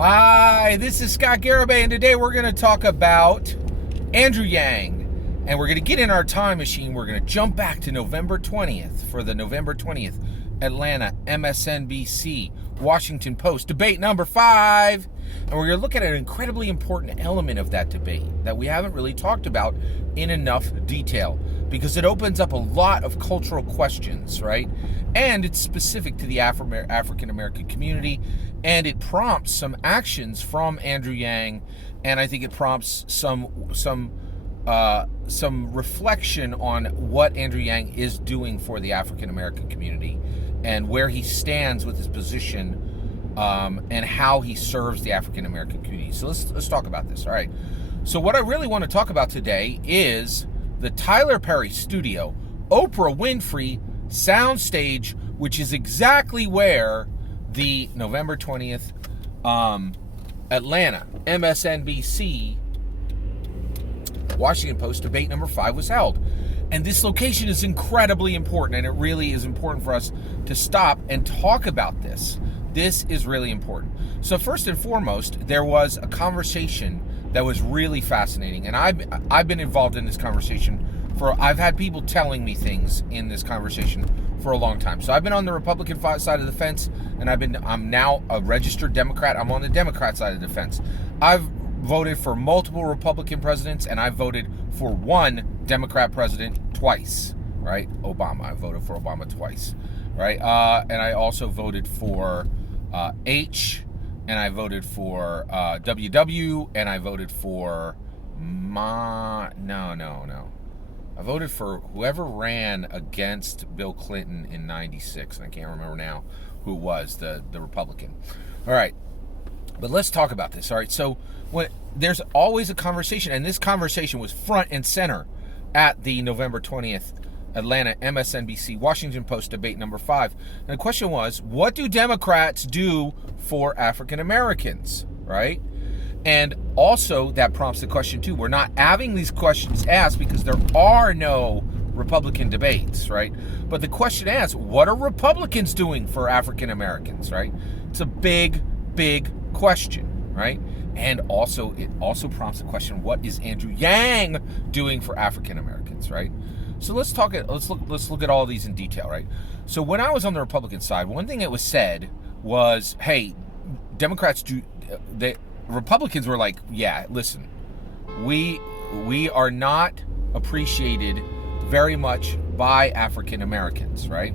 Hi, this is Scott Garibay, and today we're going to talk about Andrew Yang. And we're going to get in our time machine. We're going to jump back to November 20th for the November 20th Atlanta MSNBC Washington Post debate number 5. And we're going to look at an incredibly important element of that debate that we haven't really talked about in enough detail because it opens up a lot of cultural questions, right? And it's specific to the African American community, and it prompts some actions from Andrew Yang, and I think it prompts some reflection on what Andrew Yang is doing for the African American community and where he stands with his position and how he serves the African American community. So let's talk about this. All right. So what I really want to talk about today is the Tyler Perry Studio, Oprah Winfrey Soundstage, which is exactly where the November 20th Atlanta MSNBC Washington Post debate number 5 was held. And this location is incredibly important, and it really is important for us to stop and talk about this. This is really important. So first and foremost, there was a conversation that was really fascinating, and I've been involved in this conversation I've had people telling me things in this conversation for a long time. So I've been on the Republican side of the fence, and I'm now a registered Democrat. I'm on the Democrat side of the fence. I've voted for multiple Republican presidents, and I've voted for one Democrat president twice, right? Obama. I voted for Obama twice, right? And I also voted for H, and I voted for WW, and I voted for no. I voted for whoever ran against Bill Clinton in 96, and I can't remember now who it was, the Republican. All right, but let's talk about this. All right, so there's always a conversation, and this conversation was front and center at the November 20th Atlanta MSNBC Washington Post debate number 5. And the question was, what do Democrats do for African Americans, right? And also that prompts the question too. We're not having these questions asked because there are no Republican debates, right? But the question asks, what are Republicans doing for African Americans, right? It's a big question, right? And also, it also prompts the question, what is Andrew Yang doing for African Americans, right? So let's look at all of these in detail, right? So when I was on the Republican side, one thing that was said was, hey, Republicans were like, yeah, listen, we are not appreciated very much by African Americans, right?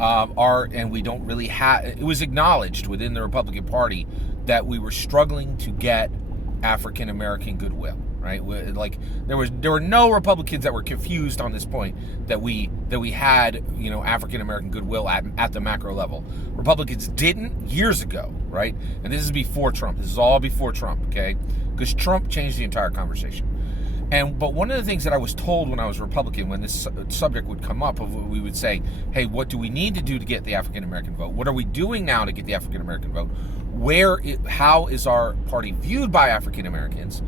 And we don't really have. It was acknowledged within the Republican Party that we were struggling to get African American goodwill, right? Like there were no Republicans that were confused on this point that we had, African American goodwill at the macro level. Republicans didn't years ago, right? And this is before Trump. This is all before Trump, okay? Because Trump changed the entire conversation. But one of the things that I was told when I was Republican, when this subject would come up, we would say, hey, what do we need to do to get the African American vote? What are we doing now to get the African American vote? How is our party viewed by African Americans?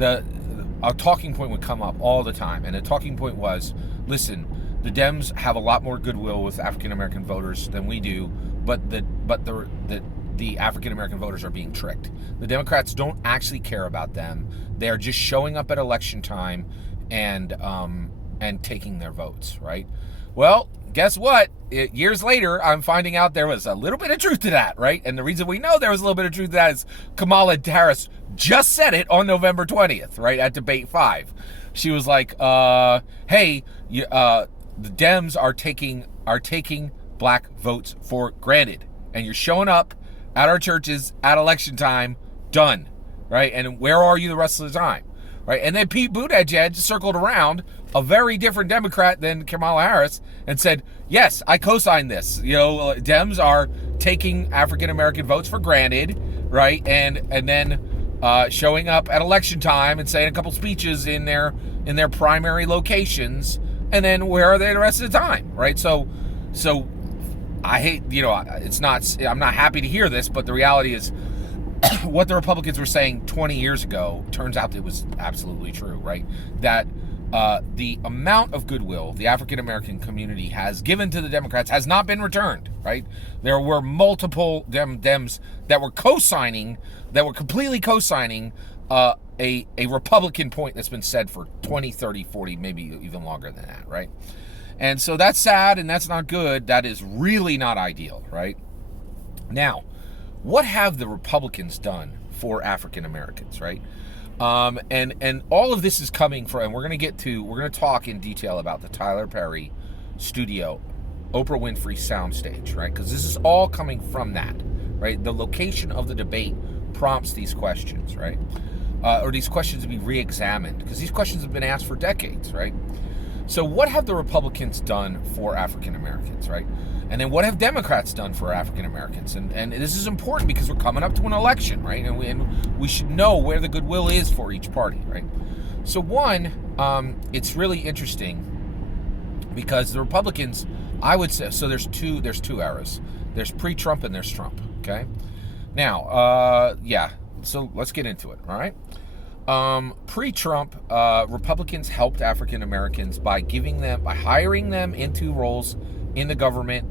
A talking point would come up all the time, and the talking point was, listen, the Dems have a lot more goodwill with African American voters than we do, but the African American voters are being tricked. The Democrats don't actually care about them. They are just showing up at election time and taking their votes, right? Well, guess what? Years later, I'm finding out there was a little bit of truth to that, right? And the reason we know there was a little bit of truth to that is Kamala Harris just said it on November 20th, right, at debate 5. She was like, hey, the Dems are taking black votes for granted, and you're showing up at our churches at election time, done, right? And where are you the rest of the time, right? And then Pete Buttigieg circled around, a very different Democrat than Kamala Harris, and said, yes, I co-sign this. Dems are taking African American votes for granted, right? And then showing up at election time and saying a couple speeches in their primary locations, and then where are they the rest of the time, right? So I hate, I'm not happy to hear this, but the reality is what the Republicans were saying 20 years ago turns out it was absolutely true, right? That the amount of goodwill the African American community has given to the Democrats has not been returned, right? There were multiple Dems that were completely co-signing a Republican point that's been said for 20, 30, 40, maybe even longer than that, right? And so that's sad and that's not good. That is really not ideal, right? Now, what have the Republicans done for African Americans, right? And all of this is coming from, and we're going to talk in detail about the Tyler Perry studio, Oprah Winfrey soundstage, right? Because this is all coming from that, right? The location of the debate prompts these questions, right? Or these questions to be re-examined, because these questions have been asked for decades, right? So what have the Republicans done for African Americans, right? And then what have Democrats done for African Americans? And this is important because we're coming up to an election, right? And we should know where the goodwill is for each party, right? So one, it's really interesting because the Republicans, I would say, so there's two eras. There's pre-Trump and there's Trump, okay? Now, so let's get into it, all right? Pre-Trump, Republicans helped African Americans by hiring them into roles in the government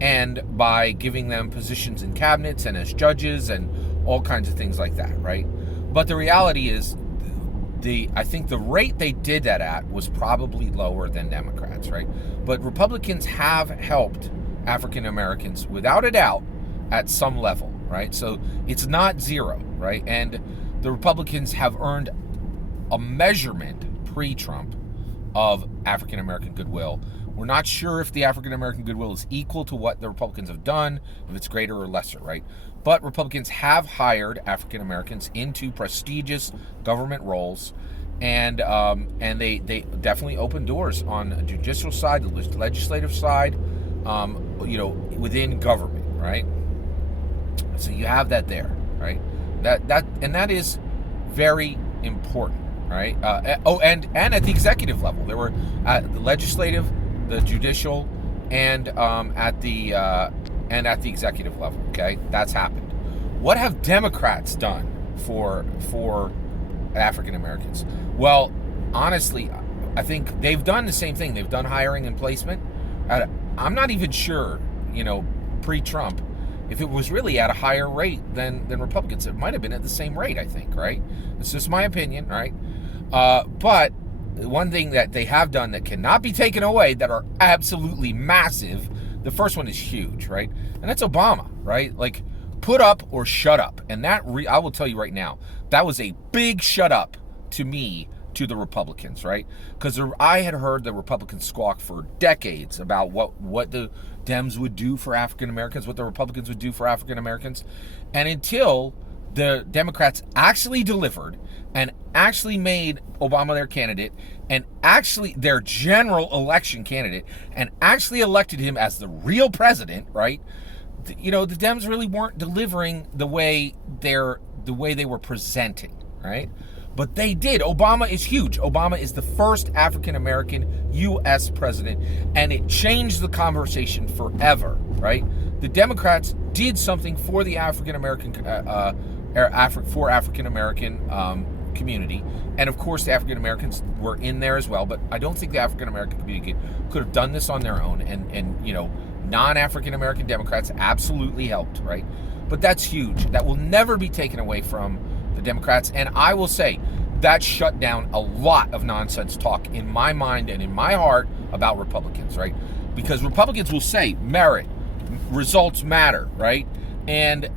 and by giving them positions in cabinets and as judges and all kinds of things like that, right? But the reality is, I think the rate they did that at was probably lower than Democrats, right? But Republicans have helped African Americans without a doubt at some level, right? So it's not zero, right? And the Republicans have earned a measurement pre-Trump of African American goodwill. We're not sure if the African American goodwill is equal to what the Republicans have done, if it's greater or lesser, right? But Republicans have hired African Americans into prestigious government roles, and they definitely open doors on the judicial side, the legislative side, within government, right? So you have that there, right? That is very important, right? And at the executive level, there were the legislative, the judicial, and at the executive level. Okay, that's happened. What have Democrats done for African Americans? Well, honestly, I think they've done the same thing. They've done hiring and placement. I'm not even sure, pre-Trump, if it was really at a higher rate than Republicans. It might have been at the same rate, I think, right? It's just my opinion, right? But one thing that they have done that cannot be taken away, that are absolutely massive, the first one is huge, right? And that's Obama, right? Like, put up or shut up. And that, I will tell you right now, that was a big shut up to me, to the Republicans, right? Because I had heard the Republicans squawk for decades about what the Dems would do for African Americans, what the Republicans would do for African Americans. And until the Democrats actually delivered and actually made Obama their candidate and actually their general election candidate and actually elected him as the real president, right? The Dems really weren't delivering the way they were presenting, right? But they did. Obama is huge. Obama is the first African-American U.S. president, and it changed the conversation forever, right? The Democrats did something for the African-American community, and of course the African-Americans were in there as well, but I don't think the African-American community could have done this on their own, and non-African-American Democrats absolutely helped, right? But that's huge. That will never be taken away from the Democrats, and I will say that shut down a lot of nonsense talk in my mind and in my heart about Republicans, right? Because Republicans will say merit, results matter, right? And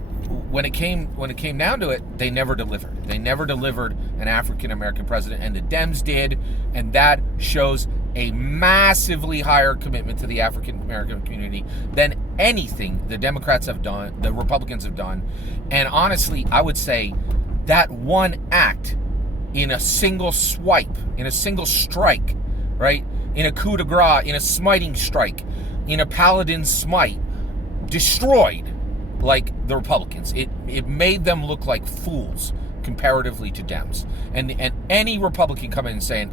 when it came down to it, they never delivered. They never delivered an African American president, and the Dems did, and that shows a massively higher commitment to the African American community than anything the Democrats have done, the Republicans have done. And honestly, I would say that one act, in a single swipe, in a single strike, right? In a coup de grace, in a smiting strike, in a paladin smite, destroyed like the Republicans. It made them look like fools comparatively to Dems. And any Republican coming and saying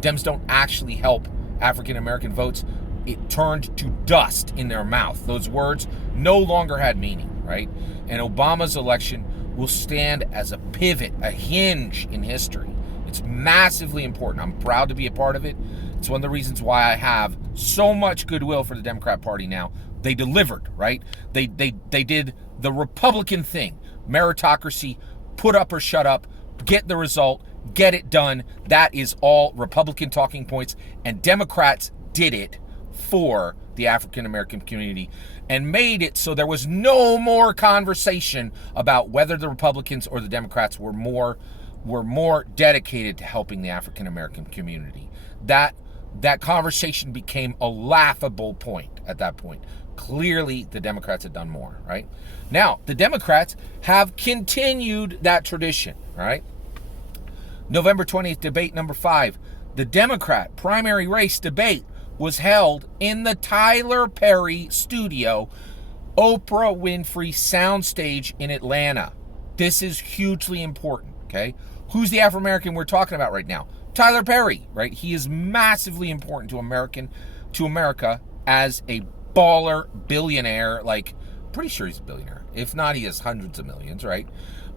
Dems don't actually help African American votes, it turned to dust in their mouth. Those words no longer had meaning, right? And Obama's election will stand as a pivot, a hinge in history, It's massively important. I'm proud to be a part of it. It's one of the reasons why I have so much goodwill for the Democrat Party now. They delivered, right? They did the Republican thing. Meritocracy, put up or shut up, get the result, get it done. That is all Republican talking points. And Democrats did it for the African American community and made it so there was no more conversation about whether the Republicans or the Democrats were more dedicated to helping the African American community. That conversation became a laughable point at that point. Clearly, the Democrats had done more, right? Now, the Democrats have continued that tradition, right? November 20th, debate number 5. The Democrat primary race debate was held in the Tyler Perry studio, Oprah Winfrey soundstage in Atlanta. This is hugely important, okay? Who's the Afro-American we're talking about right now? Tyler Perry, right? He is massively important to America as a baller billionaire. Like, pretty sure he's a billionaire. If not, he has hundreds of millions, right?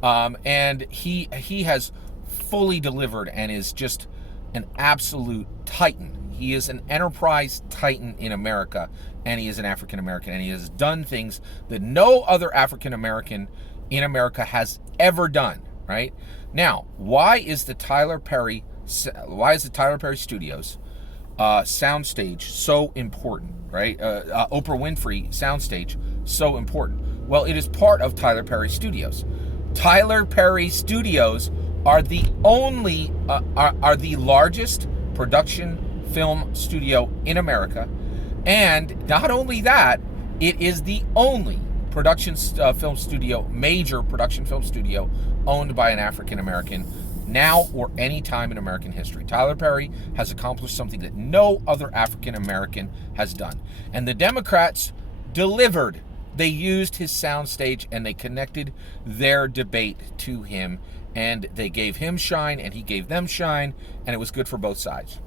And he has fully delivered and is just an absolute titan. He is an enterprise titan in America, and he is an African American, and he has done things that no other African American in America has ever done, right? Now, why is the Tyler Perry Studios soundstage so important, right? Oprah Winfrey soundstage so important? Well, it is part of Tyler Perry Studios. Tyler Perry Studios are the largest production film studio in America, and not only that, it is the only major production film studio owned by an African American now or any time in American history. Tyler Perry has accomplished something that no other African American has done, and the Democrats delivered. They used his soundstage and they connected their debate to him, and they gave him shine and he gave them shine, and it was good for both sides.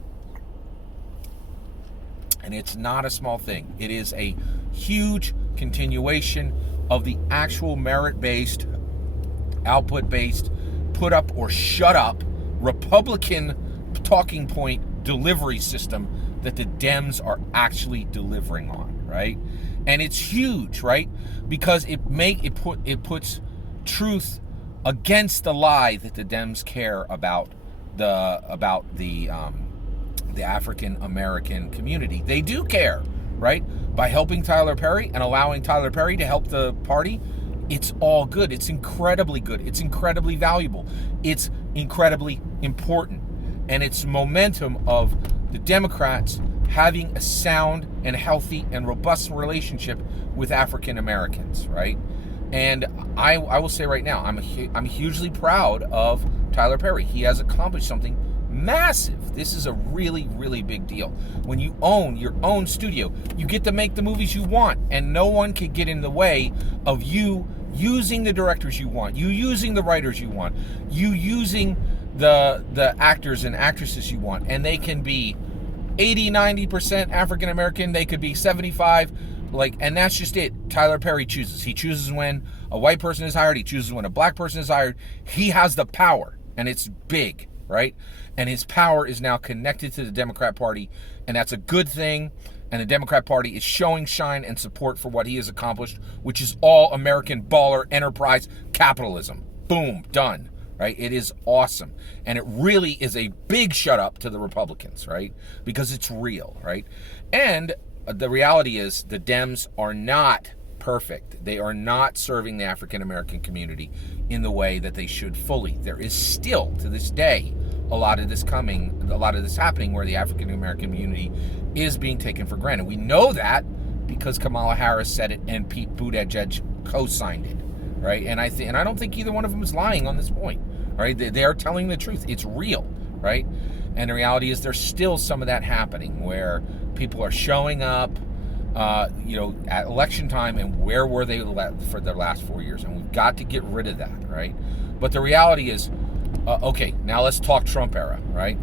And it's not a small thing. It is a huge continuation of the actual merit-based, output-based, put up or shut up Republican talking point delivery system that the Dems are actually delivering on, right? And it's huge, right? Because it puts truth against the lie that the Dems care about the African American community. They do care, right? By helping Tyler Perry and allowing Tyler Perry to help the party, it's all good. It's incredibly good. It's incredibly valuable. It's incredibly important. And it's momentum of the Democrats having a sound and healthy and robust relationship with African Americans, right? And I will say right now, I'm hugely proud of Tyler Perry. He has accomplished something massive. This is a really, really big deal. When you own your own studio, you get to make the movies you want, and no one can get in the way of you using the directors you want, you using the writers you want, you using the actors and actresses you want, and they can be 80-90% African American, they could be 75, and that's just it. Tyler Perry chooses. He chooses when a white person is hired, he chooses when a black person is hired. He has the power, and it's big, right? And his power is now connected to the Democrat Party, and that's a good thing. And the Democrat Party is showing shine and support for what he has accomplished, which is all American baller enterprise capitalism. Boom, done, right? It is awesome. And it really is a big shut up to the Republicans, right? Because it's real, right? And the reality is the Dems are not perfect. They are not serving the African American community in the way that they should fully. There is still, to this day, a lot of this happening where the African American community is being taken for granted. We know that because Kamala Harris said it and Pete Buttigieg co-signed it, right? And I don't think either one of them is lying on this point, right? They are telling the truth. It's real, right? And the reality is there's still some of that happening where people are showing up, at election time, and where were they for the last 4 years? And we've got to get rid of that, right? But the reality is, okay, now let's talk Trump era, right?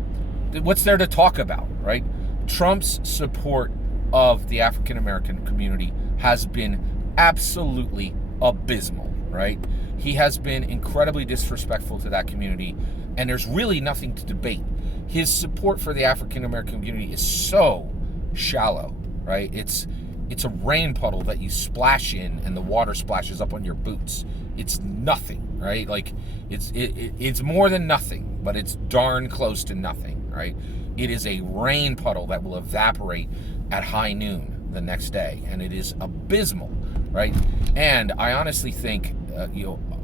What's there to talk about, right? Trump's support of the African American community has been absolutely abysmal, right? He has been incredibly disrespectful to that community, and there's really nothing to debate. His support for the African American community is so shallow, right? It's a rain puddle that you splash in, and the water splashes up on your boots. It's nothing, right? Like it's more than nothing, but it's darn close to nothing, right? It is a rain puddle that will evaporate at high noon the next day, and it is abysmal, right? And I honestly think,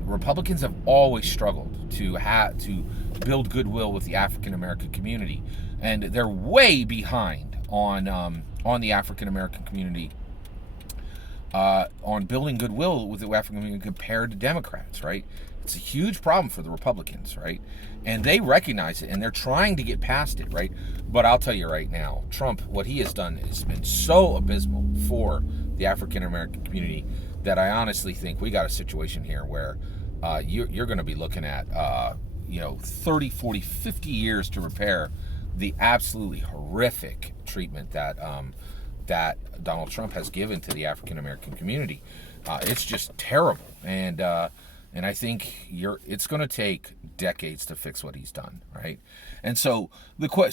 Republicans have always struggled to build goodwill with the African American community, and they're way behind on the African American community, on building goodwill with the African community compared to Democrats, right? It's a huge problem for the Republicans, right? And they recognize it, and they're trying to get past it, right? But I'll tell you right now, Trump, what he has done has been so abysmal for the African American community that I honestly think we got a situation here where you're going to be looking at 30, 40, 50 years to repair the absolutely horrific treatment that Donald Trump has given to the African American community. It's just terrible, and I think it's going to take decades to fix what he's done, right? And so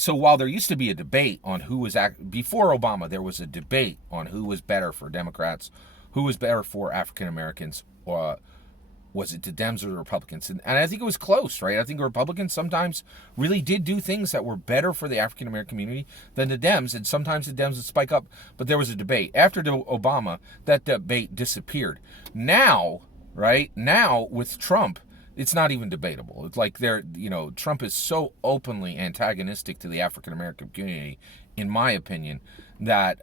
while there used to be a debate on who was before Obama, there was a debate on who was better for Democrats, who was better for African Americans, or was it the Dems or the Republicans? And I think it was close, right? I think Republicans sometimes really did do things that were better for the African American community than the Dems, and sometimes the Dems would spike up. But there was a debate. After Obama, that debate disappeared. Now, right? Now, with Trump, it's not even debatable. It's like Trump is so openly antagonistic to the African American community, in my opinion, that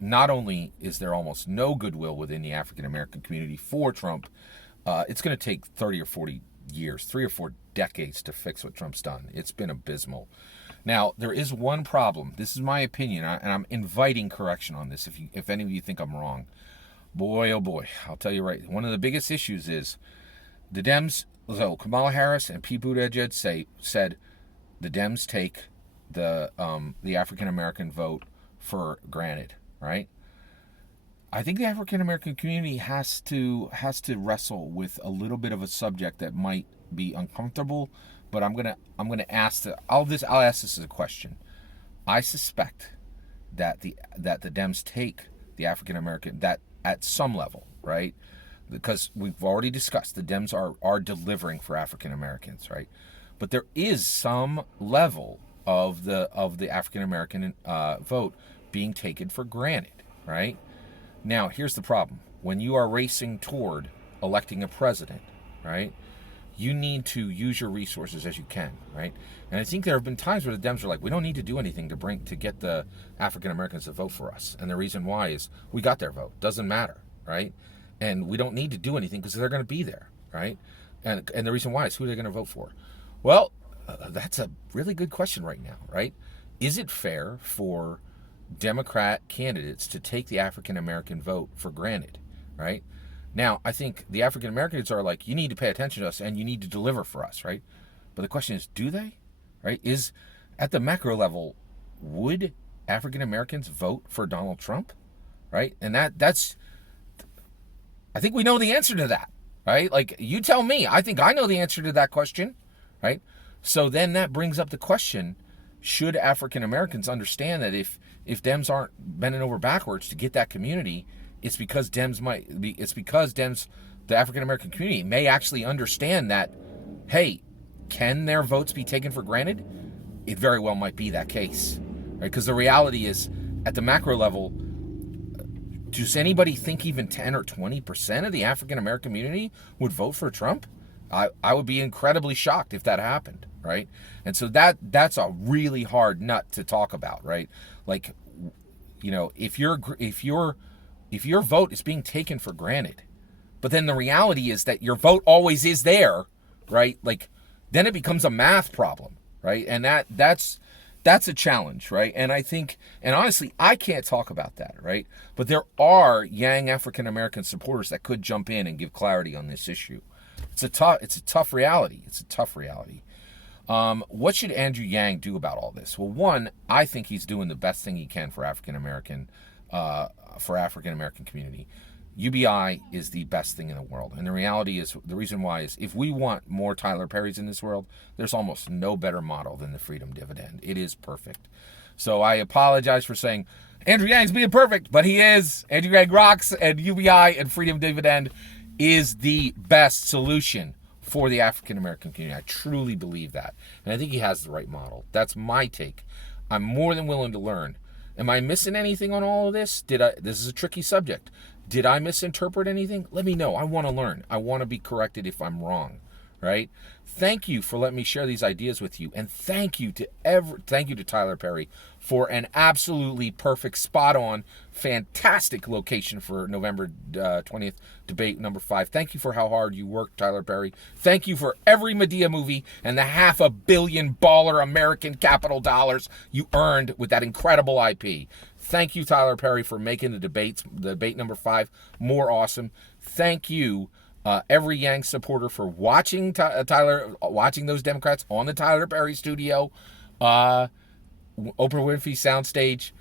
not only is there almost no goodwill within the African American community for Trump, it's going to take 30 or 40 years, 3 or 4 decades to fix what Trump's done. It's been abysmal. Now, there is one problem. This is my opinion, and I'm inviting correction on this if any of you think I'm wrong. Boy, oh boy, I'll tell you right. One of the biggest issues is the Dems, so Kamala Harris and Pete Buttigieg said the Dems take the African American vote for granted, right? I think the African American community has to wrestle with a little bit of a subject that might be uncomfortable, but I'm gonna ask I'll ask this as a question. I suspect that the Dems take the African American, that at some level, right? Because we've already discussed the Dems are delivering for African Americans, right? But there is some level of the African American vote being taken for granted, right? Now, here's the problem. When you are racing toward electing a president, right, you need to use your resources as you can, right? And I think there have been times where the Dems are like, we don't need to do anything to get the African Americans to vote for us. And the reason why is we got their vote. Doesn't matter, right? And we don't need to do anything because they're going to be there, right? And the reason why is who they're going to vote for. Well, that's a really good question right now, right? Is it fair for Democrat candidates to take the African American vote for granted, right? Now, I think the African Americans are like, you need to pay attention to us and you need to deliver for us, right? But the question is, do they? Right? Is at the macro level, would African Americans vote for Donald Trump? Right? And that's I think we know the answer to that, right? Like, you tell me. I think I know the answer to that question, right? So then that brings up the question, should African Americans understand that if Dems aren't bending over backwards to get that community, it's because the African American community may actually understand that, hey, can their votes be taken for granted? It very well might be that case, right? Because the reality is, at the macro level, does anybody think even 10 or 20% of the African American community would vote for Trump? I would be incredibly shocked if that happened, right? And so that's a really hard nut to talk about, right? Like, if your vote is being taken for granted, but then the reality is that your vote always is there, right? Like, then it becomes a math problem, right? And that's a challenge, right? And I think, and honestly, I can't talk about that, right? But there are young African American supporters that could jump in and give clarity on this issue. It's a tough reality. What should Andrew Yang do about all this? Well, one, I think he's doing the best thing he can for African American community. UBI is the best thing in the world. And the reality is, the reason why is, if we want more Tyler Perrys in this world, there's almost no better model than the Freedom Dividend. It is perfect. So I apologize for saying Andrew Yang's being perfect, but he is. Andrew Yang rocks, and UBI and Freedom Dividend is the best solution for the African American community. I truly believe that. And I think he has the right model. That's my take. I'm more than willing to learn. Am I missing anything on all of this? This is a tricky subject. Did I misinterpret anything? Let me know. I want to learn. I want to be corrected if I'm wrong, right? Thank you for letting me share these ideas with you, and thank you to Tyler Perry for an absolutely perfect, spot-on, fantastic location for November 20th debate number 5. Thank you for how hard you worked, Tyler Perry. Thank you for every Medea movie and the $500 million baller American capital dollars you earned with that incredible IP. Thank you, Tyler Perry, for making the debate number 5 more awesome. Thank you, every Yang supporter, for watching watching those Democrats on the Tyler Perry studio, Oprah Winfrey soundstage.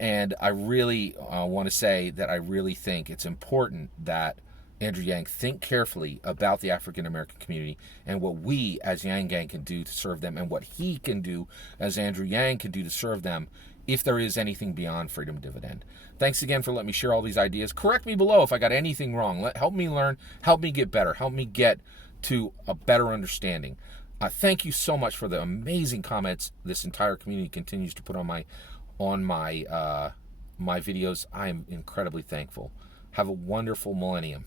And I really want to say that I really think it's important that Andrew Yang think carefully about the African American community and what we as Yang Gang can do to serve them, and what he can do as Andrew Yang can do to serve them, if there is anything beyond Freedom Dividend. Thanks again for letting me share all these ideas. Correct me below if I got anything wrong. Help me learn, help me get better, help me get to a better understanding. Thank you so much for the amazing comments this entire community continues to put on my videos. I am incredibly thankful. Have a wonderful millennium.